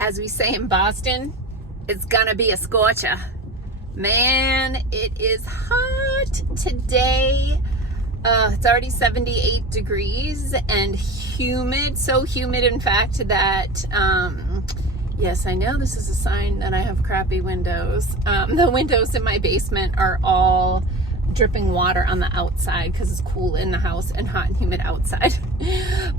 as we say in Boston, it's gonna be a scorcher. Man, it is hot today. It's already 78 degrees and humid, so humid in fact that, yes, I know this is a sign that I have crappy windows. The windows in my basement are all dripping water on the outside because it's cool in the house and hot and humid outside.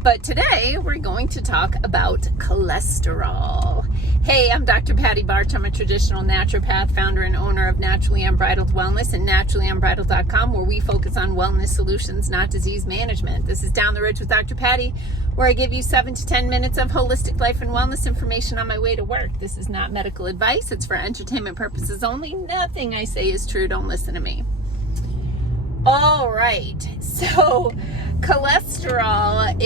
But today we're going to talk about cholesterol. Hey, I'm Dr. Patty Barch. I'm a traditional naturopath, founder and owner of Naturally Unbridled Wellness and naturallyunbridled.com, where we focus on wellness solutions, not disease management. This is Down the Ridge with Dr. Patty, where I give you 7 to 10 minutes of holistic life and wellness information on my way to work. This is not medical advice. It's for entertainment purposes only. Nothing I say is true. Don't listen to me. All right, so cholesterol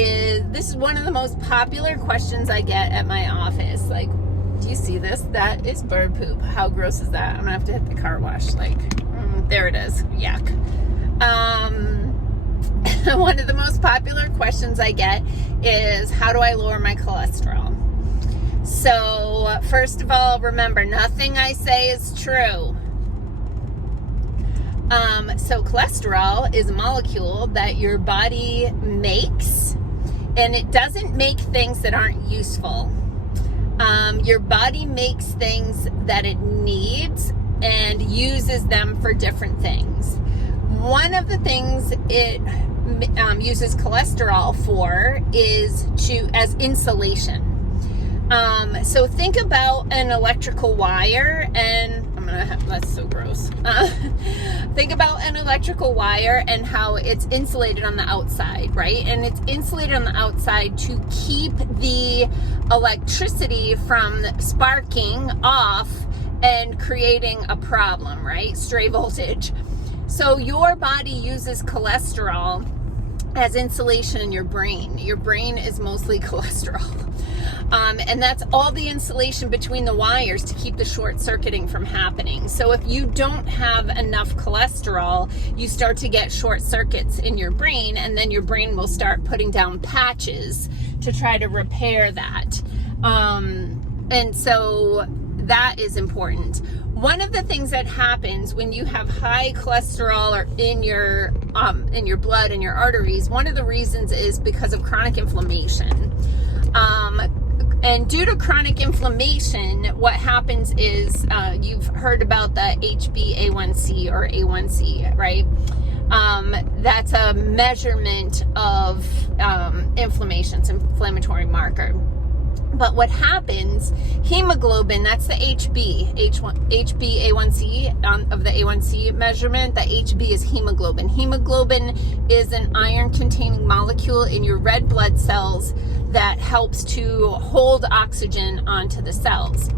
this is one of the most popular questions I get at my office. Like, do you see this? That is bird poop. How gross is that? I'm gonna have to hit the car wash. Like, there it is. Yuck. One of the most popular questions I get is, how do I lower my cholesterol? So first of all, remember, nothing I say is true. So cholesterol is a molecule that your body makes, and it doesn't make things that aren't useful. Your body makes things that it needs and uses them for different things. One of the things it uses cholesterol for is as insulation. So think about an electrical wire, and that's so gross. Think about an electrical wire and how it's insulated on the outside, right? And it's insulated on the outside to keep the electricity from sparking off and creating a problem, right? Stray voltage. So your body uses cholesterol as insulation in your brain. Your brain is mostly cholesterol. And that's all the insulation between the wires to keep the short circuiting from happening. So if you don't have enough cholesterol, you start to get short circuits in your brain, and then your brain will start putting down patches to try to repair that. And so that is important. One of the things that happens when you have high cholesterol or in your blood, in your arteries, one of the reasons is because of chronic inflammation. And due to chronic inflammation, what happens is, you've heard about the HbA1c or A1c, right? That's a measurement of inflammation. It's an inflammatory marker. But what happens, hemoglobin, that's the HbA1c of the A1c measurement. The HB is hemoglobin. Hemoglobin is an iron-containing molecule in your red blood cells that helps to hold oxygen onto the cells.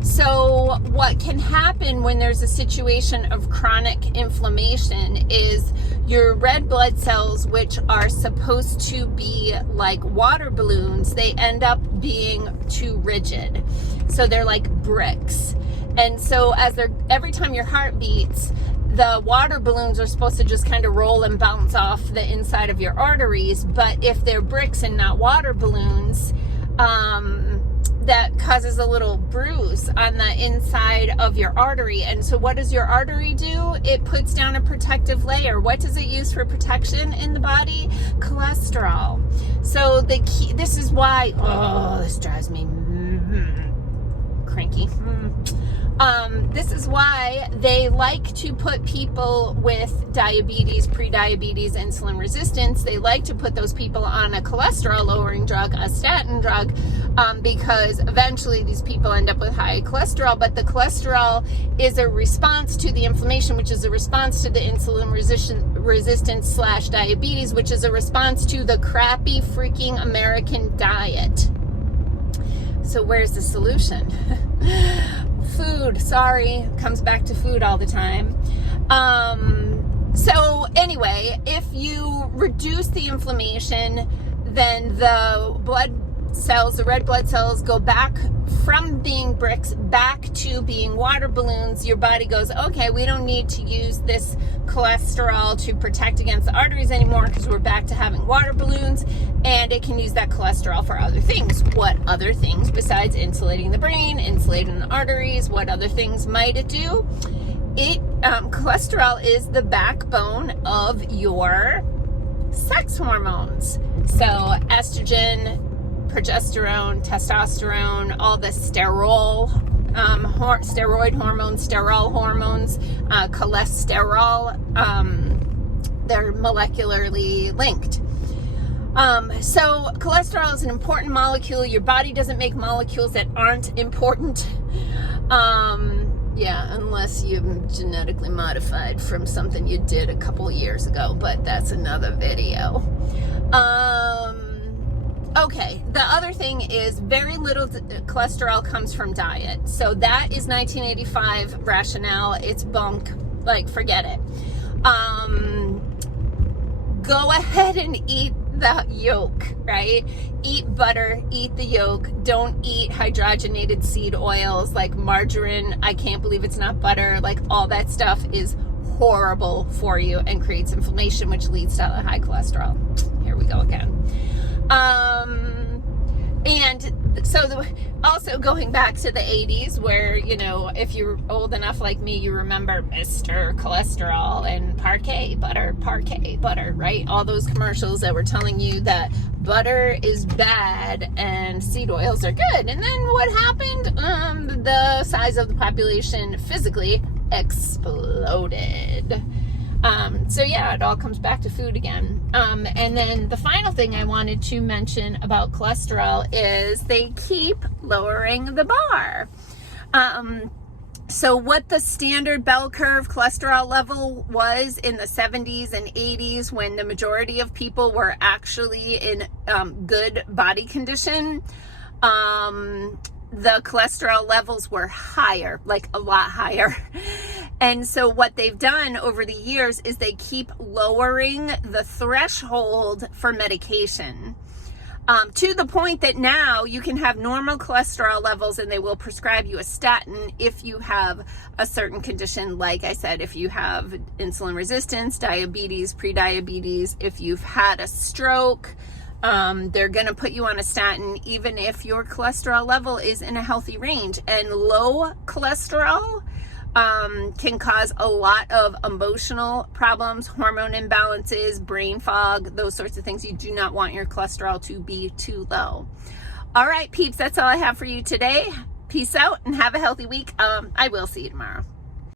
So what can happen when there's a situation of chronic inflammation is your red blood cells, which are supposed to be like water balloons, they end up being too rigid. So they're like bricks. And so every time your heart beats, the water balloons are supposed to just kind of roll and bounce off the inside of your arteries. But if they're bricks and not water balloons, that causes a little bruise on the inside of your artery. And so what does your artery do? It puts down a protective layer. What does it use for protection in the body? Cholesterol. So this is why, this drives me cranky. This is why they like to put people with diabetes, pre-diabetes, insulin resistance, they like to put those people on a cholesterol lowering drug, a statin drug, because eventually these people end up with high cholesterol. But the cholesterol is a response to the inflammation, which is a response to the insulin resistance / diabetes, which is a response to the crappy freaking American diet. So where's the solution? Food, sorry, comes back to food all the time. So anyway, if you reduce the inflammation, then the blood cells, the red blood cells, go back from being bricks back to being water balloons. Your body goes, okay, we don't need to use this cholesterol to protect against the arteries anymore because we're back to having water balloons, and it can use that cholesterol for other things. What other things besides insulating the brain, insulating the arteries? What other things might it do? Cholesterol is the backbone of your sex hormones. So estrogen, progesterone, testosterone, all the steroid hormones, cholesterol, they're molecularly linked. So cholesterol is an important molecule. Your body doesn't make molecules that aren't important. Yeah, unless you're genetically modified from something you did a couple years ago, but that's another video. Okay, the other thing is very little cholesterol comes from diet. So that is 1985 rationale. It's bunk. Like, forget it. Go ahead and eat the yolk, right? Eat butter, eat the yolk. Don't eat hydrogenated seed oils like margarine. I can't believe it's not butter. Like, all that stuff is horrible for you and creates inflammation, which leads to high cholesterol. Here we go again. And so also going back to the 80s where, you know, if you're old enough like me, you remember Mr. Cholesterol and Parquet butter, right? All those commercials that were telling you that butter is bad and seed oils are good. And then what happened? The size of the population physically exploded. So yeah, it all comes back to food again. And then the final thing I wanted to mention about cholesterol is they keep lowering the bar. So what the standard bell curve cholesterol level was in the 70s and 80s when the majority of people were actually in good body condition, the cholesterol levels were higher, like a lot higher. And so what they've done over the years is they keep lowering the threshold for medication to the point that now you can have normal cholesterol levels and they will prescribe you a statin if you have a certain condition. Like I said, if you have insulin resistance, diabetes, prediabetes, if you've had a stroke, they're going to put you on a statin even if your cholesterol level is in a healthy range. And low cholesterol can cause a lot of emotional problems, hormone imbalances, brain fog, those sorts of things. You do not want your cholesterol to be too low. All right, peeps, that's all I have for you today. Peace out and have a healthy week. I will see you tomorrow.